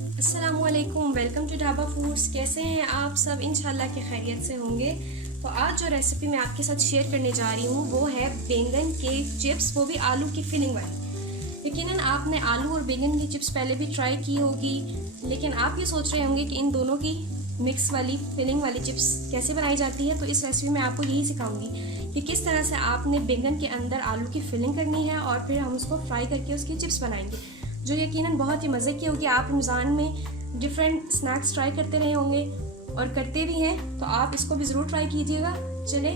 अस्सलामुअलैकुम, welcome to dhaba foods. कैसे हैं आप सब? इंशाल्लाह की खैरियत से होंगे। तो आज जो रेसिपी मैं आपके साथ शेयर करने जा रही हूँ वो है बैंगन के चिप्स, वो भी आलू की फिलिंग वाली। यकीनन आपने आलू और बैंगन की चिप्स पहले भी ट्राई की होगी, लेकिन आप ये सोच रहे होंगे कि इन दोनों की मिक्स वाली फिलिंग वाली चिप्स कैसे बनाई जाती है। तो इस रेसिपी में आपको यही सिखाऊंगी कि किस तरह से आपने बैंगन के अंदर आलू की फिलिंग करनी है और फिर हम उसको फ्राई करके उसकी चिप्स बनाएंगे, जो यकीनन बहुत ही मज़े की होगी। आप रमज़ान में डिफरेंट स्नैक्स ट्राई करते रहे होंगे और करते भी हैं, तो आप इसको भी ज़रूर ट्राई कीजिएगा। चले,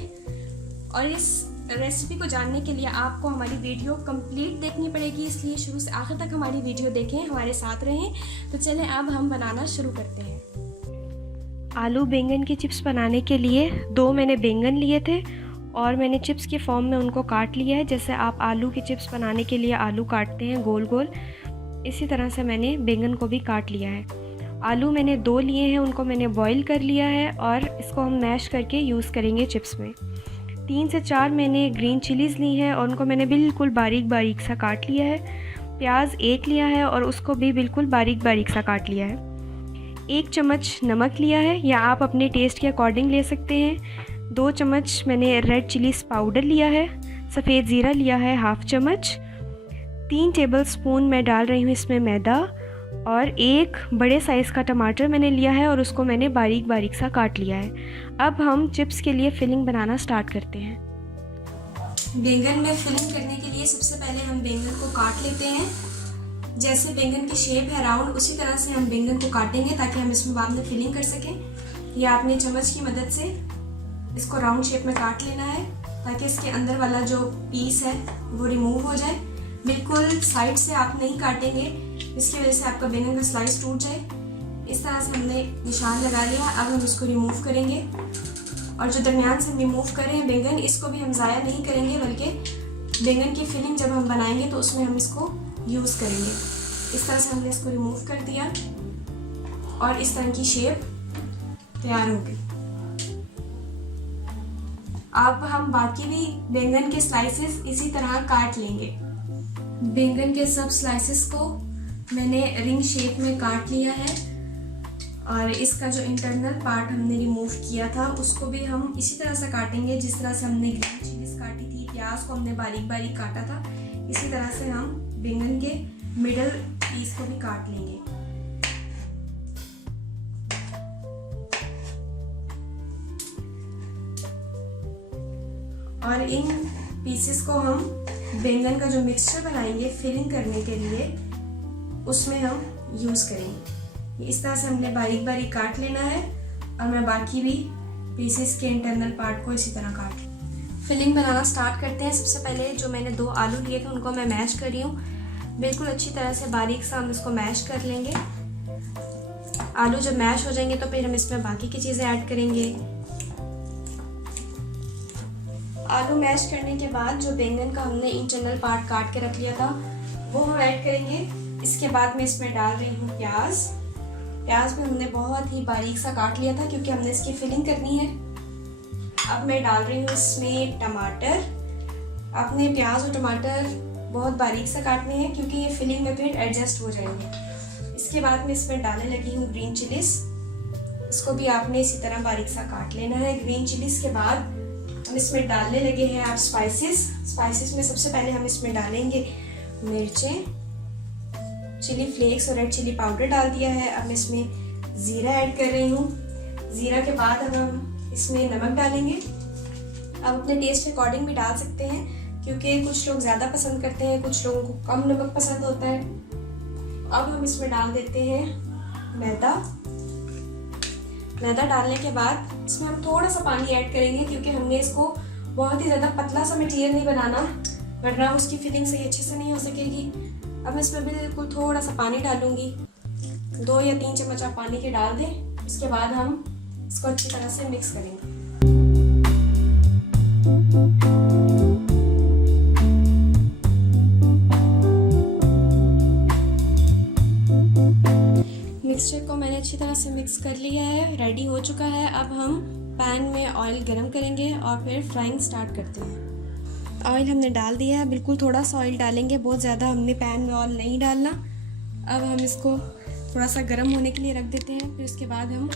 और इस रेसिपी को जानने के लिए आपको हमारी वीडियो कंप्लीट देखनी पड़ेगी, इसलिए शुरू से आखिर तक हमारी वीडियो देखें, हमारे साथ रहें। तो चलें अब हम बनाना शुरू करते हैं। आलू बैंगन की चिप्स बनाने के लिए 2 मैंने बैंगन लिए थे और मैंने चिप्स के फॉर्म में उनको काट लिया है। जैसे आप आलू की चिप्स बनाने के लिए आलू काटते हैं गोल गोल, इसी तरह से मैंने बैंगन को भी काट लिया है। आलू मैंने 2 लिए हैं, उनको मैंने बॉईल कर लिया है और इसको हम मैश करके यूज़ करेंगे चिप्स में। 3 से 4 मैंने ग्रीन चिलीज़ ली है और उनको मैंने बिल्कुल बारीक बारीक सा काट लिया है। प्याज 1 लिया है और उसको भी बिल्कुल बारीक बारीक सा काट लिया है। 1 चम्मच नमक लिया है, या आप अपने टेस्ट के अकॉर्डिंग ले सकते हैं। 2 चम्मच मैंने रेड चिलीज़ पाउडर लिया है। सफ़ेद ज़ीरा लिया है ½ चम्मच। 3 टेबलस्पून मैं डाल रही हूँ इसमें मैदा, और 1 बड़े साइज़ का टमाटर मैंने लिया है और उसको मैंने बारीक बारीक सा काट लिया है। अब हम चिप्स के लिए फिलिंग बनाना स्टार्ट करते हैं। बैंगन में फिलिंग करने के लिए सबसे पहले हम बैंगन को काट लेते हैं। जैसे बैंगन की शेप है राउंड, उसी तरह से हम बैंगन को काटेंगे ताकि हम इसमें बाद में फिलिंग कर सकें। या आपने चम्मच की मदद से इसको राउंड शेप में काट लेना है ताकि इसके अंदर वाला जो पीस है वो रिमूव हो जाए। बिल्कुल साइड से आप नहीं काटेंगे, इसकी वजह से आपका बैंगन का स्लाइस टूट जाए। इस तरह से हमने निशान लगा लिया। अब हम इसको रिमूव करेंगे, और जो दरमियान से रिमूव करें बैंगन, इसको भी हम ज़ाया नहीं करेंगे, बल्कि बैंगन की फिलिंग जब हम बनाएंगे तो उसमें हम इसको यूज़ करेंगे। इस तरह से हमने इसको रिमूव कर दिया और इस तरह की शेप तैयार हो गई। अब हम बाकी भी बैंगन के स्लाइसेस इसी तरह काट लेंगे। बैंगन के सब स्लाइसेस को मैंने रिंग शेप में काट लिया है, और इसका जो इंटरनल पार्ट हमने रिमूव किया था उसको भी हम इसी तरह से काटेंगे जिस तरह से हमने ग्रीन चिलीज काटी थी, प्याज को हमने बारीक बारीक काटा था। इसी तरह से हम बैंगन के मिडल पीस को भी काट लेंगे। और इन पीसेस को हम बैंगन का जो मिक्सचर बनाएंगे फिलिंग करने के लिए, उसमें हम यूज़ करेंगे। इस तरह से हमने बारीक बारीक काट लेना है, और मैं बाकी भी पीसेस के इंटरनल पार्ट को इसी तरह काट लूँ। फिलिंग बनाना स्टार्ट करते हैं। सबसे पहले जो मैंने 2 आलू लिए थे उनको मैं मैश कर रही हूँ। बिल्कुल अच्छी तरह से बारीक सा हम इसको मैश कर लेंगे। आलू जब मैश हो जाएंगे तो फिर हम इसमें बाकी की चीज़ें ऐड करेंगे। आलू मैश करने के बाद जो बैंगन का हमने इंटरनल पार्ट काट के रख लिया था वो हम ऐड करेंगे। इसके बाद मैं इसमें डाल रही हूँ प्याज। प्याज में हमने बहुत ही बारीक सा काट लिया था क्योंकि हमने इसकी फिलिंग करनी है। अब मैं डाल रही हूँ इसमें टमाटर। आपने प्याज और टमाटर बहुत बारीक सा काटने हैं क्योंकि ये फिलिंग में फिर एडजस्ट हो जाएंगे। इसके बाद मैं इसमें डालने लगी हूँ ग्रीन चिलीज। इसको भी आपने इसी तरह बारीक सा काट लेना है। ग्रीन चिलीज के बाद हम इसमें डालने लगे हैं आप स्पाइसेस में सबसे पहले हम इसमें डालेंगे मिर्चें, चिली फ्लेक्स और रेड चिली पाउडर डाल दिया है। अब मैं इसमें ज़ीरा ऐड कर रही हूँ। ज़ीरा के बाद अब हम इसमें नमक डालेंगे। आप अपने टेस्ट के अकॉर्डिंग भी डाल सकते हैं क्योंकि कुछ लोग ज़्यादा पसंद करते हैं, कुछ लोगों को कम नमक पसंद होता है। अब हम इसमें डाल देते हैं मैदा। मैदा डालने के बाद इसमें हम थोड़ा सा पानी ऐड करेंगे क्योंकि हमने इसको बहुत ही ज़्यादा पतला सा मटीरियल नहीं बनाना, वरना उसकी फिलिंग सही अच्छे से नहीं हो सकेगी। अब मैं इसमें बिल्कुल थोड़ा सा पानी डालूंगी। 2 या 3 चम्मच आप पानी के डाल दें। इसके बाद हम इसको अच्छी तरह से मिक्स करेंगे। मिक्सचर को मैंने अच्छी तरह से मिक्स कर लिया है, रेडी हो चुका है। अब हम पैन में ऑयल गरम करेंगे और फिर फ्राइंग स्टार्ट करते हैं। ऑयल हमने डाल दिया है, बिल्कुल थोड़ा सा ऑयल डालेंगे, बहुत ज़्यादा हमने पैन में ऑयल नहीं डालना। अब हम इसको थोड़ा सा गर्म होने के लिए रख देते हैं। फिर उसके बाद हम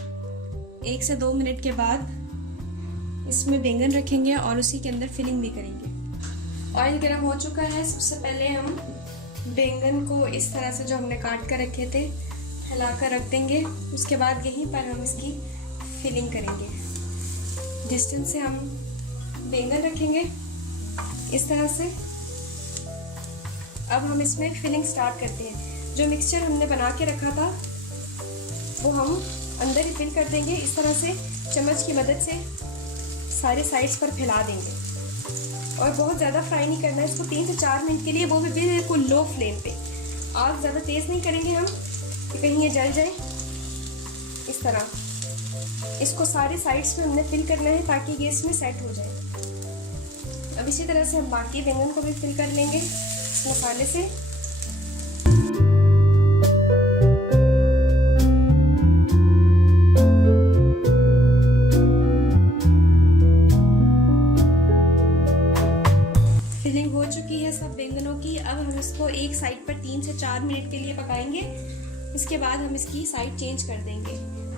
1 से 2 मिनट के बाद इसमें बैंगन रखेंगे और उसी के अंदर फिलिंग भी करेंगे। ऑयल गर्म हो चुका है। सबसे पहले हम बैंगन को इस तरह से जो हमने काट कर रखे थे हिला कर रख देंगे। उसके बाद यहीं पर हम इसकी फिलिंग करेंगे। डिस्टेंस से हम बैंगन रखेंगे इस तरह से। अब हम इसमें फिलिंग स्टार्ट करते हैं। जो मिक्सचर हमने बना के रखा था वो हम अंदर ही फिल कर देंगे। इस तरह से चम्मच की मदद से सारे साइड्स पर फैला देंगे और बहुत ज़्यादा फ्राई नहीं करना है इसको। 3 से 4 मिनट के लिए, वो भी बिल्कुल लो फ्लेम पे। आग ज़्यादा तेज़ नहीं करेंगे हम कि कहीं ये जल जाए। इस तरह इसको सारे साइड्स में हमने फिल करना है ताकि ये इसमें सेट हो जाए। अब इसी तरह से हम बाकी बैंगन को भी फिल कर लेंगे इस मसाले से। फिलिंग हो चुकी है सब बैंगनों की। अब हम इसको एक साइड पर 3 से 4 मिनट के लिए पकाएंगे। इसके बाद हम इसकी साइड चेंज कर देंगे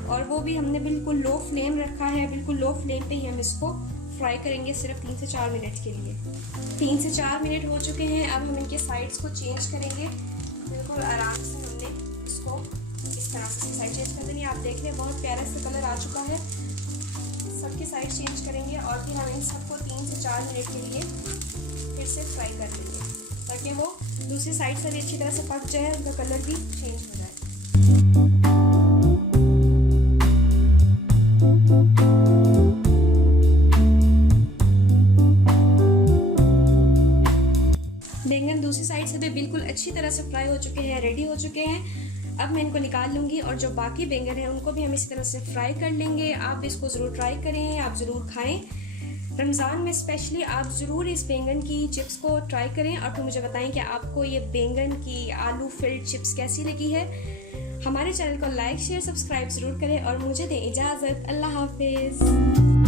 और वो भी हमने बिल्कुल लो फ्लेम रखा है। बिल्कुल लो फ्लेम पे ही हम इसको फ्राई करेंगे सिर्फ 3 से 4 मिनट के लिए। 3 से 4 मिनट हो चुके हैं। अब हम इनके साइड्स को चेंज करेंगे। बिल्कुल आराम से हमने इसको इस तरह से साइड चेंज कर देंगे। आप देख लें बहुत प्यारा सा कलर आ चुका है। सबके साइड चेंज करेंगे और फिर हम इन सबको 3 से 4 मिनट के लिए फिर से फ्राई कर देंगे ताकि वो दूसरी साइड से भी अच्छी तरह से पक जाए, उनका कलर भी चेंज हो जाए। बैंगन दूसरी साइड से भी बिल्कुल अच्छी तरह से फ्राई हो चुके हैं, रेडी हो चुके हैं। अब मैं इनको निकाल लूँगी और जो बाकी बैंगन हैं उनको भी हम इसी तरह से फ्राई कर लेंगे। आप इसको ज़रूर ट्राई करें, आप ज़रूर खाएं। रमज़ान में स्पेशली आप ज़रूर इस बैंगन की चिप्स को ट्राई करें और फिर मुझे बताएं कि आपको ये बैंगन की आलू फिल्ड चिप्स कैसी लगी है। हमारे चैनल को लाइक शेयर सब्सक्राइब ज़रूर करें और मुझे दें इजाज़त। अल्लाह हाफिज़।